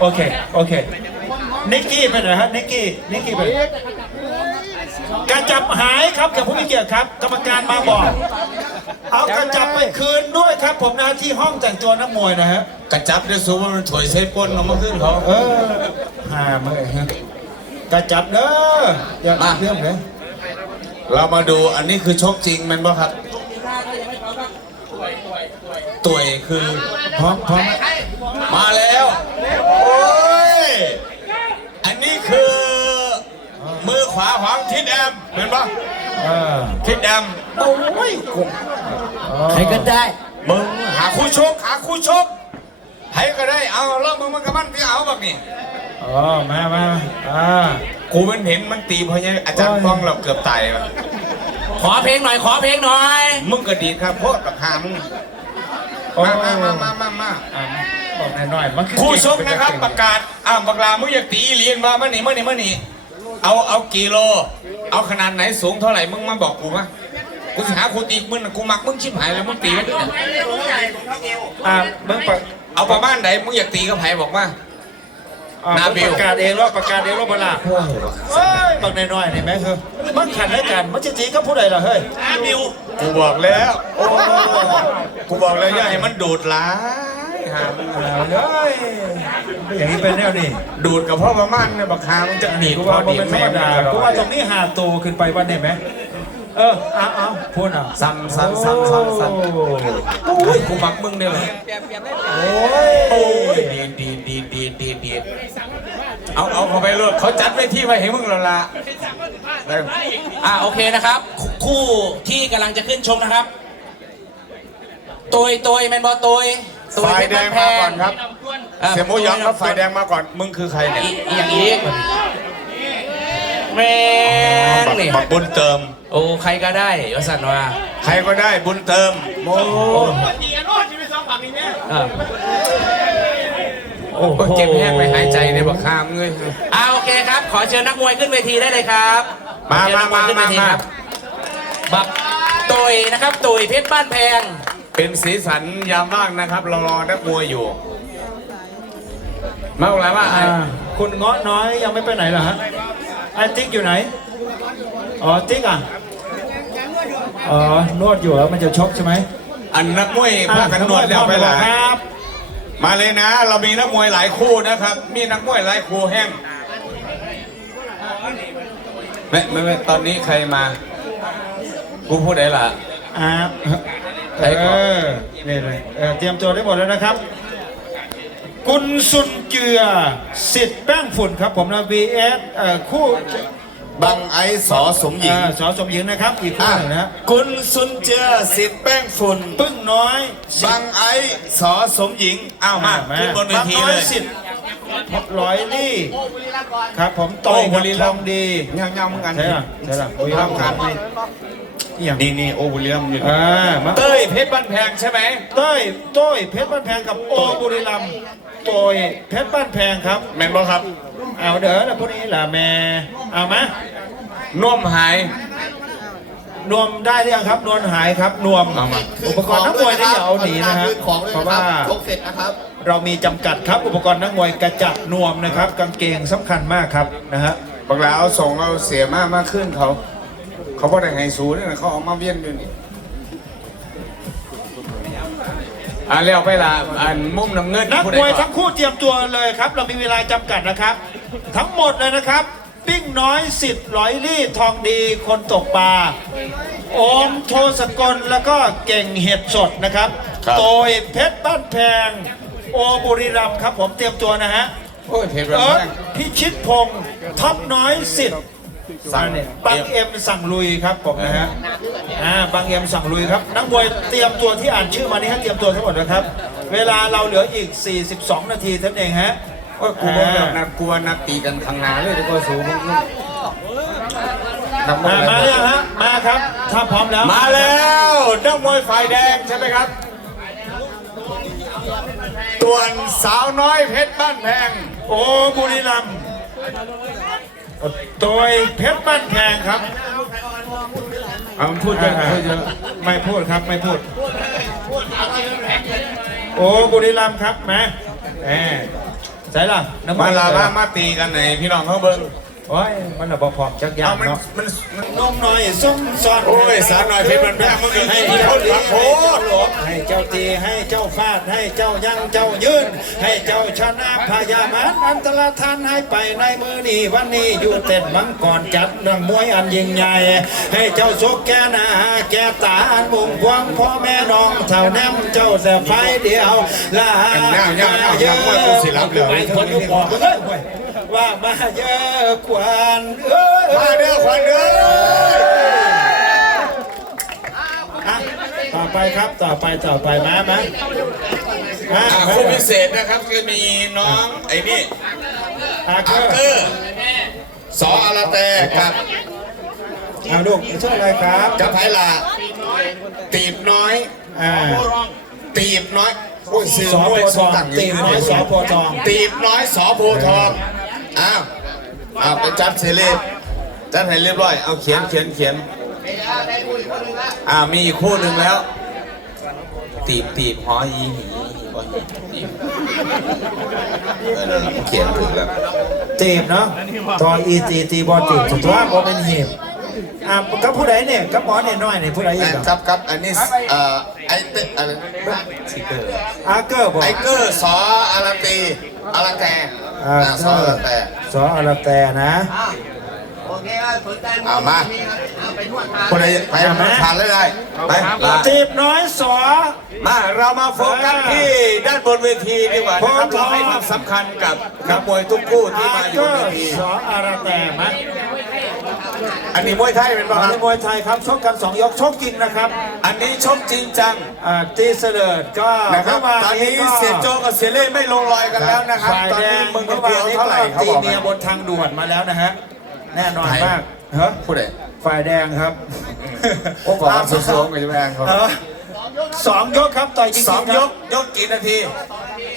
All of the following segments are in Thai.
โอเค โอเค นิกกี้ไปไหนฮะ นิกกี้ นิกกี้ไปไหนกระจับหายครับกับผู้มีเกียรติครับ กรรมการมาบอก เอากระจับไปคืนด้วยครับ ผมนะที่ห้องแต่งตัวนักมวยนะฮะ กระจับด้วยสูว่ามันถวยเซฟก้นเอามาขึ้นเขาเออหาเมื่อยฮะกระจับเด้ออย่ามาเรื่องเลยเรามาดูอันนี้คือชกจริงแมันป่ะครับต่วยคือพร้อมพร้อมมาแล้ว โอ้ย อันนี้คือ มือขวาของทิดแอมเห็นปะเออทิดแอมโอ้ยกูใครก็ได้มึงหาคู่ชกหาคู่ชกใครก็ได้เอาแล้วมึงมันกับมันที่เอาบักนี่อ๋อมามาอ่ากูมันเห็นมันตีเพราะยังอาจารย์ป้องเราเกือบตายว่ะขอเพลงหน่อยขอเพลงหน่อย มึงก็ดีดครับโพดกับหามึงโอ้มามามามามามาอะบอกหน่อยๆมันอคู่ชกนะครับประกาศอ้าวบักลามึงอยากตีอีเลียนมามานี่มานี่มานี่ เอาเอากี่โล เอาขนาดไหนสูงเท่าไหร่มึงมาบอกกูมากูจะหาคู่ตีมึงน่ะกูมักมึงชิบหายแล้วมึงตีแล้วเนี่ยอะมึงประเอาประมาณไหนมึงอยากตีกับไผ่บอกมา อะนามึงบิวประกาศเองว่าประกาศเองว่าเวลาเฮ้ยบอกหน่อยๆนี่แม่คือมันขัดให้กันมันจะตีก็ผู้ใดล่ะเฮ้ยกูบอกแล้วโอ้กูบอกแล้วอย่าให้มันดูดหลายหามึง เอาเลยอย่างนี้เป็นแนวนี่ดูดกับพ่อประมาณเนี่ยบักหามึงจะหนีกูว่ามันเป็นธรแม่รมดาก็กูว่าตรงนี้หาโตขึ้นไปวันนี้ไหมเออเอาเอาพูดเอาซ้ำซ้ำซ้ำซ้ำซ้ำโอ้ยกูมักมึงเนี่ยเลยโอ้ยโอ้ยดีดีดีดีดีดีเอาเอาเข้าไปเลยเขาจัดไว้ที่ไว้ให้มึงแล้วล่ะอ่าโอเคนะครับ คู่ที่กำลังจะขึ้นชมนะครับตุยตุยแมนบอตุย ตุฝ่ายแดงมาก่อนครับอ่าเสียหมูหยองครับฝ่ายแดงมาก่อน มึงคือใครเนี่ยอีอีอย่างอีกแมงนี่บักบุญเติม โอ้ใครก็ได้ยสันว่าใครก็ได้บุญเติมโอ้อ่าโอ้โอ้ยโหเก็บแห้งไปหายใจในบักข้ามเงยอ่าโอเคครับ ขอเชิญนักมวยขึ้นเวทีได้เลยครับ มาเชิญนักวยขึ้นเวทีมามาครับบักตุยนะครับตุยเพชรบ้านแพง เป็นสีสันยามว่างนะครับเรารอนักมวยอยู่ มาบอกแล้วว่าไอ้อ่าคุณเงาะน้อยยังไม่ไปไหนเหรอฮะไอ้ติ๊กอยู่ไหน อ๋อ ติ๊กอะ อ๋อ นวดอยู่แล้วมันจะชกใช่ไหมอันนักมวยพากันนวดแล้วไปหลายครับมาเลยนะ เรามีนักมวยหลายคู่นะครับ มีนักมวยหลายคู่แห้งไม่ไม่ไม่ตอนนี้ใครมา กูพูดได้ละอ่าใครก่อน เออนี่เลยเออเตรียมตัวได้หมดแล้วนะครับกุนซุนเจือสิทธิ์แป้งฝุ่นครับผมนะ VS เอ่อคู่บังไอสอสมหญิงเอ่อสอสมหญิงนะครับ อีกคู่หนึ่งนะฮะกุลสุนเจอสิทธิ์แป้งฝุ่น ปึ้งน้อยสิบัทงธิ์ไอสอสมหญิงอ้าวมาขึ้นบนเวทีบังน้เลอย ยสิทธิ์ร้อยลี่ครับผมต่อยโอ้บุกับรีทรัอมงย์ดีเงาเงาเหมือนกันใช่ป่ะใช่ป่ะบุรีรัมย์ครับนี่ อหย่างนี่นี่โอบุรีรัมย์อยู่อ่ามาเต้ยเพชรบ้านแพงใช่ไหมเต้ยโต้ยเพชรบ้านแพงกับโอบุรีรัมย์โต้ยเพชรบ้านแพงครับแมนบอครับ เอาเด้อแล้วพวกนี้ล่ะแม่เอามาน่วมหายนวมได้หรือยังครับนวลหายครับนวมเอามาอุปกรณ์นักมวยนี่อย่าเอาหนีนะฮะคืนของด้วยเพราะนะคว่ารับชกเสร็จนะครับ เรามีจำกัดครับอุปกรณ์นักมวยกระจับนวมนะครับ กางเกงสำคัญมากครับนะฮะบางแล้วเอาส่งเอาเสียมากมากขึ้นเขา เขาบอกได้ไงสูนี่นะเขาเอามาเวียนอยู่นี่อะแล้วไปละอันมุมน้ำเงินนักผู้มใดวยก่อทั้งคู่เตรียมตัวเลยครับ เรามีเวลาจำกัดนะครับ ทั้งหมดเลยนะครับ ปิ้งน้อยสิทธิ์ร้อยลี่ทองดีคนตกปลาโอมโทสกลแล้วก็เก่งเห็ดสดนะครับครับโตยเพชรบ้านแพง โอบุรีรัมย์ครับผมเตรียมตัวนะฮะโอ้ยเพชรบ้านเอิร์ธแพงพิชิตพงศ์ท็อปน้อยสิทธิ์ สั่งเนี่ยบังเอ็มสั่งลุยครับผมนะฮะอ่าบังเอ็มสั่งลุยครับนักมวยเตรียมตัวที่อ่านชื่อมานี่ฮะเตรียมตัวทั้งหมดนะครับ เวลาเราเหลืออีก 42 นาทีเท่านั้นเองฮะโอ้ยกูบอกแล้วนักกลัวนักตีกันข้างหน้าเลยดีกว่าสูงมึงนักมวมายมายังฮะมาครับถ้าพร้อมแล้วมาแล้วนักมวยฝ่ายแดงใช่ไหมครับตัวนสาวน้อยเพชรบ้านแพง โอ้บุรีรัมย์ โดยเพชรบ้านแพงครับ เอาพูดเยอะอ่าพูดเยอะไม่พูดครับไม่พูด โอ้บุรีรัมย์ครับมาแหมใช่ล่ะน้ำมาลาใส่มาล่ะมาตีกันไหนพี่น้องเขาเบิ้ง โอ้ยมันระบบพร้อมจักอยาเอางมันเนาะมันมันนมหน่อยส้มซ้อนโอ้ยสาวหน่อยเพชรมันแพ้มึงก็ให้ให้เจ้าเจ้าดีดีโอ้โหให้เจ้าตีให้เจ้าฟาดให้เจ้ายังเจ้ายืน ให้เจ้าชนะพยามารอันตรธานให้ไปในมือนี้วันนี้อยู่เต็ดมังกรจัดเรื่องมวยอันยิ่งใหญ่ ให้เจ้าสุกแก่หน้าแก่ตาอันมุ่งหวงพ่อแม่น้องเท่านั้นเจ้าแต่ไฟเดียวลาเงาเงาเงาเงาว่ากูสิรับเหลือไปคนก็บอกเอ้ยเว้ย ว่ามาเยอะกว่าเอ้ยมาเด้อควันเด้ออะต่อไปครับต่อไปต่อไปมามามาอ่าคู่พิเศษนะครับคือมีน้องไอ้นี่อาเกอาอเกร์อร์สออาราเตกับเอาลูกชื่ออะไรครับกับไพลาตีบน้อย อ่าตีบน้อยโอ้ยซื้อสอมวยโพสทองตังตีน้อยสอโพทองตีบน้อยสอโพทอง อ้าวอ้าวไปจัดเสรีจัดให้เรียบร้อย เอาเขียนเขียนเขียนอ่ามีอีกคู่หนึ่งแล้ว ตีบตีบหอยีหีหีบหีเออเขียนถูกแล้วตีบเนาะตออีตีตีบอตีบสุดว่าบอเป็นเห็บอ่ากับผู้ใดเนี่ยกับหมอเนี่ยน้อยเนี่ยผู้ใดอีกคอะรับครับอันนี้เอ่อไอเตอะไรซิเกอร์อาเกอร์บอกไอเกอร์สออาราตีอาราแต อ่าอ่าสออาราแตสออาราแต่นะโอเคครับสนใจเอามา เอาไปนวดทานคนไหนไปผ่านเลยได้ไปลาตีบน้อยสอ มาเรามาโฟกัสที่ด้านบนเวทีดีกว่านะครับโฟกัสเราให้ความสำคัญกับนักมวยทุกคู่ที่อามาอเกยู่อบนเวร์ที สออาราแต่มั้ย อันนี้มวยไทยเป็นป่ะตอนครันี้บมวยไทยครับชกกันสองยกชกจริงนะครับอันนี้ชกจริงจังอ่าตีเสลิดก็นะครับเมื่วาตอนนี้ก็เสียโจกับเสียเล่ไม่ลงรอยกันแล้วนะครับฝ่ายตอนแดนี้งมึงเมื่ก็อวานเดียวนี้เท่าไหร่เขาตีบอกเมียบนทางด่วนมาแล้วนะฮะแน่นอนมากเฮ้ยพูดเลยฝ่ายแดงครับโอ้ความสุดโสมกับจะแพงเขาเออสองยกครับต่อยจริงๆสองครับยกยกกี่นาที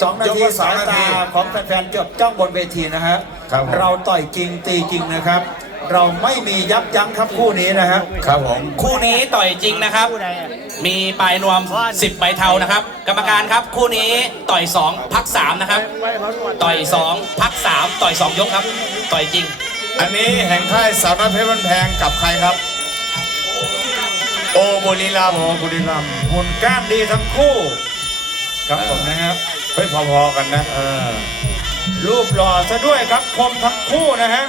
สองนายกทีละสอสางยนาทีตาของแฟนๆจดจ้องบนเวทีนะฮะครับผมเราต่อยจริงตีจริงนะครับ เราไม่มียับยั้งครับคู่นี้นะฮะครับผมคู่นี้ต่อยจริงนะครับ มีปลายนวม 10ใบเทานะครับ กรรมการครับคู่นี้ต่อย 2 พัก 3 นะครับ ต่อย 2 พัก 3 ต่อย 2 ยกครับ ต่อยจริง อันนี้แห่งค่ายสาวน้อยเพชรบ้านแพงกับใครครับ โอบุรีรัมย์โอ้บุรีรัมย์หุ่นก้านดีทั้งคู่ครับผมนะครับเฮ้ยพอๆกันนะเออรูปหล่อซะด้วยครับคมทั้งคู่นะฮะ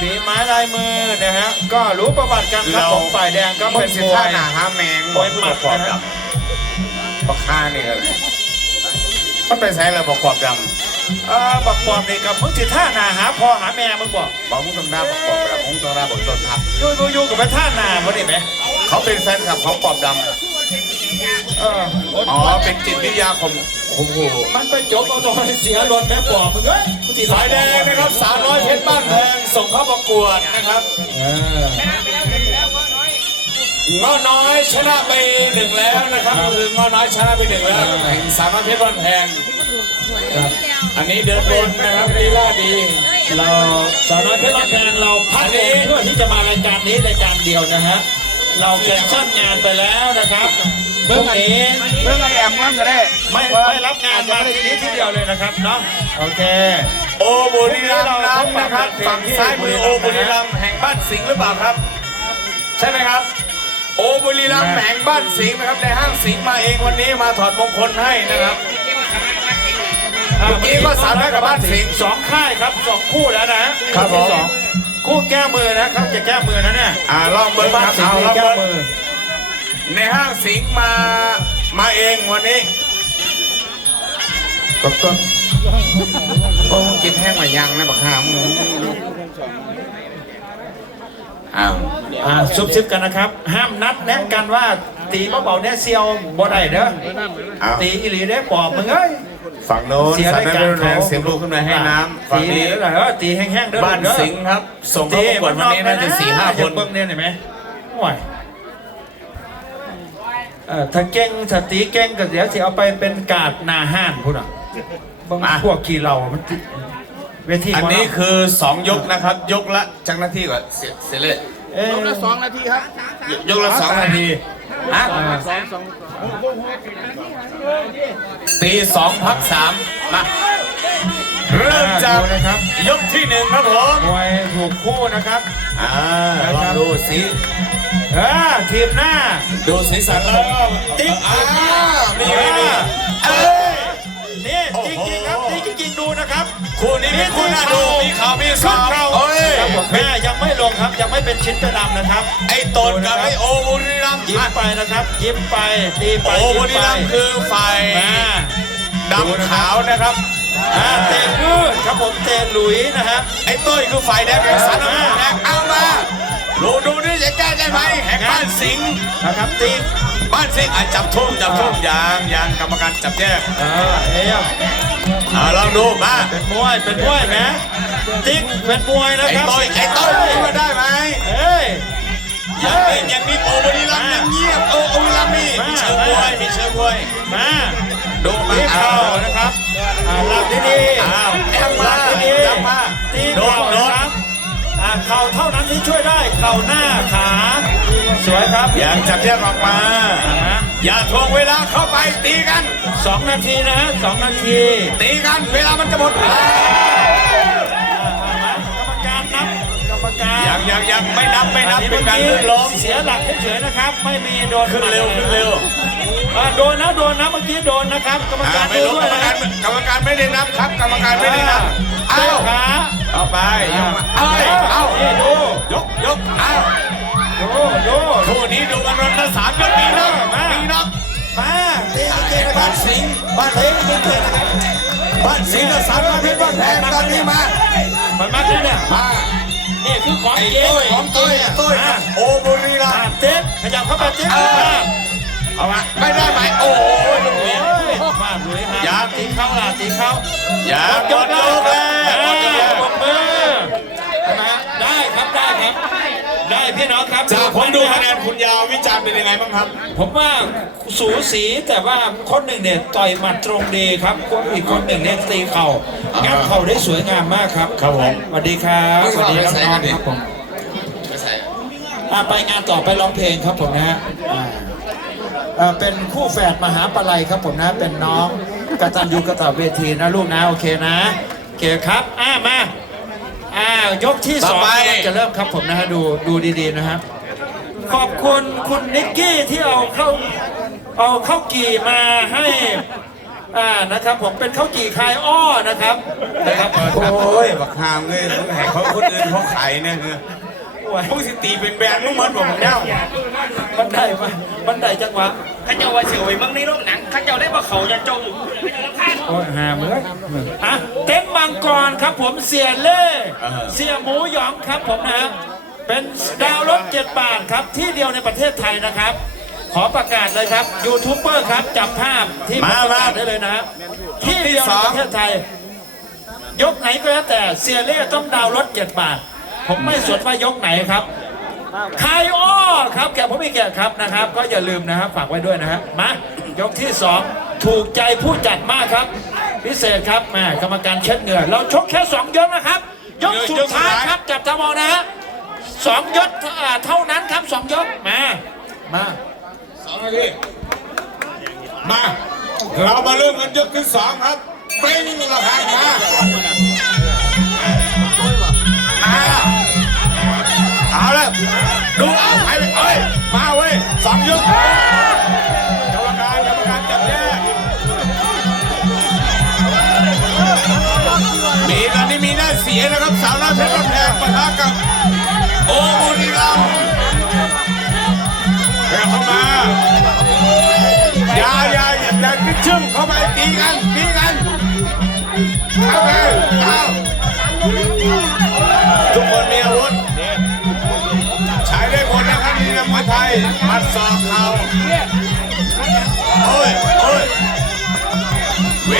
ฝีไม้ลายมือนะฮะ ก็รู้ประวัติกันครับเรา ของฝ่ายแดงก็มัเป็นนสิมท่าวยหนาหาแมงมวยหมัดขอบนะดฮะำปักฆ่านี่กันมันไปใช้อะไรบอกขอบดเออบักปอมนี่กับมึงสิท่าหนาหาพ่อหาแม่มึงบอกำบอกมึงต้องหน้าบอกขอบดำมึงต้องหน้าบอกต้นทับ อยู่อยู่อยู่กับไปท่าหนาพอดีไหมเขาเป็นแฟนคลับของขอบดเออำอ๋อ เป็นจิตวิทยาข่มข่มขู่มันไปจบเอาตอนเสียรถแม่ปอบมึงเอ้ยมึงสิสายแดงนะครับสาวน้อยเพชรบ้านแพงส่งเข้าประกวดนะครับเออง้อน้อยชนะไปหนึ่งแล้วนะครับคือง้อน้อยชนะไปหนึ่งแล้วแห่งสาวน้อยเพชรบ้านแพงครับอันนี้เดินบนนะครับลีลาดี เราสาวน้อยเพชรบ้านแพงเราพักเองเพื่อที่จะมารายการนี้รายการเดียวนะฮะเราแคนเซิลงานไปแล้วนะครับ พรุ่งนี้เรื่องอะไรแอมมันก็ได้ไม่ไม่รับงานมาทีนี้ทีเดียวเลยนะครับเนาะโอเค โอบุรีรัมย์นั้นนะครับฝั่งซ้ายมือโอบุรีรัมย์แห่งบ้านสิงห์หรือเปล่าครับ ใช่ไหมครับ โอบุรีรัมย์แห่งบ้านสิงห์นะครับในห้างสิงห์มาเองวันนี้มาถอดมงคลให้นะครับเมื่อกี้ก็สามร้อยกับบ้านสิงห์สองค่ายครับสองคู่แล้วนะครับผมสองคู่แก้มือนะครับจะแก้มือนะเนี่ยอ่าลองเบิ้งบ้าคนรับสิงเอาห์ลองแก้เบิ้งมือ ในห้างสิงห์มามาเองวันนี้ต้นต้นโอ้กินแห้งมายังนะบักหามอ้าวอ่าซุบซิบกันนะครับ ห้ามนัดแนะกันว่า ตีเบาๆเนี่ยเซียวบ่ได้เด้ออ้าวตีอีหลีได้ปอบมึงเอ้ยฝั่งโน้นเสียสารรายนัการนแรงเขาเสียงลูกขึ้นมาให้น้ำฝั่งตีนี้แล้วเหรอตีแห้งๆเด้อบ้านเด้อสิงห์ครับ ส่งเข้าประกวดวันนี้น่าจะสี่ห้าคนเบิ่งเนี่ยเห็นไหมโอ้ย เอ่อถ้าเก่งถ้าตีเก่งก็เดี๋ยวสิเอาไปเป็นกาดหนาห้านพุ่นอะบางมา พวกขี่เรามันติเวทีอันหมนี้ลำคือสองยกนะครับ ยกละจังหน้าที่ก่อนเสียเสียเลยเอ้ยสองนาทีครับยกละสองนาทีฮะอ่าสองสองตีสองพักสามมาเริ่มจากดูนะครับยกที่หนึ่งครับผมมวยถูกคู่นะครับอ่าลองดูสี เออทีมหน้า ดูสีสันแล้วติ๊กอ่ามีมีมีเอ้ยนี่จริงๆครับนี่จริงๆดูนะครับคู่นี้เป็นคู่น่าดูมีข่าวมีขึ้สานวเข่าเอ้ยครับผมแม่ยังไม่ลงครับยังไม่เป็นชิ้นเป็นลำนะครับไอ้ตนกับไอ้โอบุรีรัมย์ยิ้มไปนะครับ ยิ้มไปตีไปโอยิ้บุมรีไปรัมย์คือฝ่ายอ่าดำขาวนะครับ อ่าเตะมืดครับผมเตะหลุยนะฮะไอ้ต้ยคือฝ่ายแดงแห่งสารน้ำมันแหกเอามา ดูดูนี่จะแก้ได้ไหมแหกบ้านสิงห์นะครับตีบ้านสิงห์อะจับทุ่มจับทุ่มยางยางกรรมการจับแยกอ่าเอ้ยอ่าลองดูมาเป็นมวยเป็นมวยนะติ๊กเป็นมวยนะไอ้ครับต้อยไอ้ต้อยนี่มาได้ไหมเอ้ยยังมียังมีโอบุรีรัมย์ยังเงียบโอโอบุรีรัมย์มีมีเชิงมวยมีเชิงมวยมาดูมาตีเอาเข่านะครับอ่าหลับดีๆอ้าวแอมหมาลับดีแอมมาๆตีโดเข่านโดนะนครับอ่า เข่าเท่านั้นที่ช่วยได้เข่าหน้าขา สวยครับยังจับแยกออกมาอ่าฮะอย่าทวงเวลาเข้าไปตีกัน สองนาทีนะฮะสองนาที ตีกันเวลามันจะหมดอ่าอ่ากรรมการนับกรรมการยังยังยังไม่นับไม่นับเป็นการลื่นล้มเสียหลักเฉยๆนะครับ ไม่มีโดนขึ้นเร็วขึ้นเร็ว อ่าโดนนะโดนนะเมื่อกี้โดนนะครับกรรมอ่าการไม่ดูรู้ด้กวรยรมนะการกรรมการไม่ได้นับครับ กรรมการไม่ได้นับเอ้าเอ้าขาเอาไปยกมาเอ้ยเอ้านี่ดูยกยกเอ้าดูดูคู่นี้ดูกันรถละสามยกตีนับตีนับมาตีเก่งนะคบ้ารับนสิงห์บ้านเล็กเก่งนะครับบ้านสิงห์กับสามบ้านเพชรบ้านแพงตอนนี้มามันมัดเลยเนี่ยมานี่คือของไอ้เก่งต้ยของต้เก่ยงต้ยโอบุรีรัอ่ามย์ เจ๊ขยับเข้าไปเจ๊เอามา เอามาไม่ได้ไหมโอ้ยลูกเหวียงโอ้ยมาหลุยฮะยังตีเข้าล่ะตีเข้าอย่าหกดลูกแล้ได้วครับปรบมือนะได้ครับได้ครับ ได้พี่น้องครับจากผมดูคะแนนคุณยาววิจารณ์เป็นยังไงบ้างครับ ผมว่าสูสีแต่ว่าคนหนึ่งเนี่ยต่อยหมัดตรงดีครับคนอีกคนหนึ่งเนี่ยตีเข่างัดเข่าได้สวยงามมากครับครับผมสวัสดีครับสวัสดีน้องๆครับผมอะไปงานต่อไปร้องเพลงครับผมนะฮะอ่าอ่า เป็นคู่แฝดมหาปลัยครับผมนะ เป็นน้องกตัญญูกตเวทีนะลูกนะ โอเคนะโอเคครับอ่ามาอ่ายกที่สองต่อไป กำลังจะเริ่มครับผมนะฮะดูดูดีๆนะครับ ขอบคุณคุณนิกกี้ที่เอาเข้าเอาข้าวกี่มาให้อ่านะครับผมเป็นข้าวกี่คลายอ้อนะครับนะครับ โอ้ยบักฮามเลยมึงให้เขาคนอื่นเขาขายเนี่ยคือ มึงสิตีเป็นแบรนด์มึงเหมือนผมเน่ามันได้มามันได้จังหวะข้าเจ้าว่าเสียวไอ้เมืองในโรงหนังข้าเจ้าได้บ่เขาจะจงไม่ได้รับพานโอ้ยหามืออะเต็มมังกรครับผมเสียเล่เสียหมูหยองครับผมนะฮะเป็นดาวรถเจ็ดบาทครับที่เดียวในประเทศไทยนะครับ ขอประกาศเลยครับยูทูบเบอร์ครับจับภาพที่ผมประกาศได้เลยนะฮะที่เดียวในประเทศไทย ยกไหนก็แล้วแต่เสียเล่ต้องดาวรถเจ็ดบาท ผมไม่สนว่ายกไหนครับคายอ้อครับแกผมมีแกครับนะครับ ก็อย่าลืมนะครับฝากไว้ด้วยนะฮะมายกที่สองถูกใจผู้จัดมากครับ พิเศษครับแม่กรรมการเช็ดเหงื่อเราชกแค่สองยกนะครับ ยกสุดท้ายครับจับตามองนะฮะสองยกอ่าเท่านั้นครับสองยกมามาสองนาทีมา เรามาเริ่มกันยกที่สองครับเป้งระหังมามา ดูเอาไปเลยเอ้ยมาเว้ยสองยกกรรมการกรรมการจับแยกมีตอนนี้มีได้เสียนะครับสาวน้อยเพชรบ้านแพงปะทะกับโอ้บุรีรัมย์เรียกเข้ามาอย่าอย่าอย่าอย่าขึ้นชึ่งเข้าไปตีกันตีกันเข้าไปเอา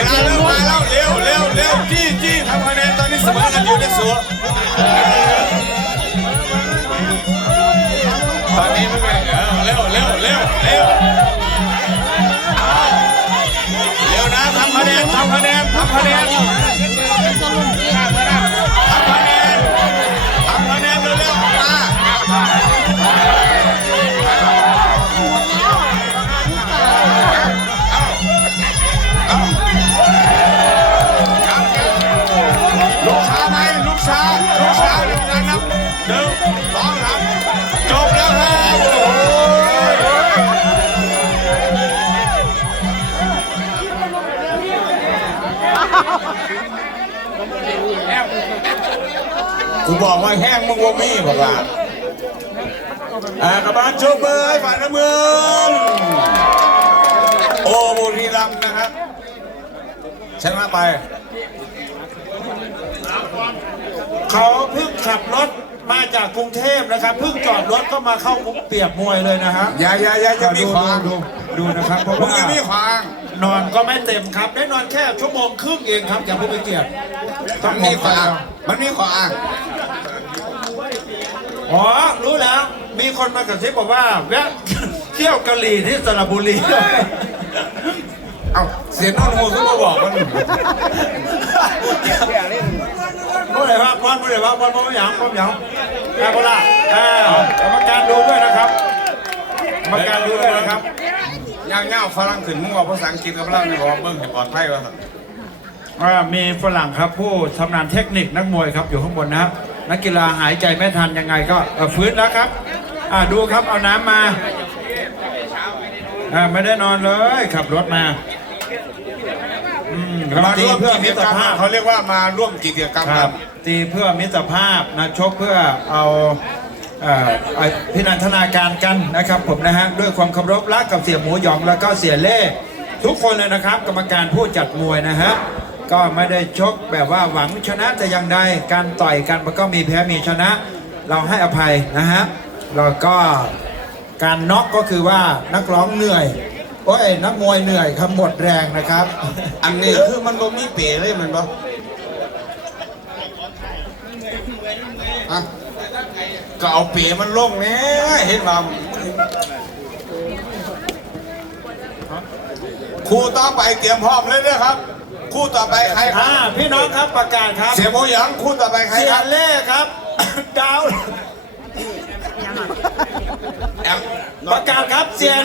ลาเริ่มมาแล้วเร็วเร็วเร็วจี้จี้ทำคะแนนตอนนี้เสมอกันอยู่ในสัวตอนนี้ไม่เป็นเออเร็วเร็วเร็วเร็วเร็วนะทำคะแนนทำคะแนนทำคะแนน กูบอกว่าแห้งมึงว่ามีบอกว่าอ่ากระบาลโชว์เบอร์ให้ฝ่ายน้ำเมืองโอ้บุรีรัมย์นะครับชนะไป เขาเพิ่งขับรถมาจากกรุงเทพนะครับเพิ่งจอดรถก็มาเข้ามุกเปียกมวยเลยนะฮะอย่าอย่าอย่าจะมีดูขวางดูดูนะครับเพราะมึงว่ายังมีขวาง นอนก็ไม่เต็มครับ ได้นอนแค่ชั่วโมงครึ่งเองครับอย่าพูดไปเกียรติต้มัองนบอมีกขก่อนวางมันมีขวางอ๋อรู้แล้ว มีคนมากระซิบบอกว่าแวะเที่ยวกะหรี่ที่สระบุรี เอ้าเสียนนท์หัวขึ้นมาบอกมันพูดเลยว่าพอนพูดเลยว่าพอนพอนไม่หยังพอนไม่หยังแอบละอ่ากรรมการดูด้วยนะครับกรรมการดูด้วยนะครับ ย่างเง่าฝรั่งขึ้นมึงบอกภาษาอังกฤษกับเราเนี่ยบอกว่าเบิ้งให้ปลอดภัยว่าซั่นอ่ามีฝรั่งครับผู้ชำนาญเทคนิคนักมวยครับอยู่ข้างบนนะครับ นักกีฬาหายใจไม่ทันยังไงก็เอ่อฟื้นแล้วครับอ่าดูครับเอาน้ำมาอ่าไม่ได้นอนเลยขับรถมาอืมครับมาตีร่วมเพื่อกิมิจตกรรรมภาพ เขาเรียกว่ามาร่วมกิจกรรมคครัรับบตีเพื่อมิตรภาพนะชกเพื่อเอาเอ่อเอ่อ พินันทนาการกันนะครับผมนะฮะด้วยความเคารพรักกับเสียหมูหยองแล้วก็เสียเล่ทุกคนเลยนะครับ กรรมการผู้จัดมวยนะฮะก็ไม่ได้ชกแบบว่าหวังชนะแต่อย่างใดการต่อยกันมันก็มีแพ้มีชนะ เราให้อภัยนะฮะแล้วก็การน็อกก็คือว่านักร้องเหนื่อยโอ้ยนักมวยเหนื่อยครับหมดแรงนะครับ อันนี้คือมันบ่มีเป๋เลยมันบอ ก็เอาเป๋มันลงแหน่เห็นว่าคู่ต่อไปเตรียมพร้อมเลยนะครับ คู่ต่อไปใครครัอ่าบ พี่น้องครับประกาศครับเสียโมหยังคู่ต่อไปใครเสีคยรับ เล่ครับ ดาว แอม ประกาศครับเสียเล่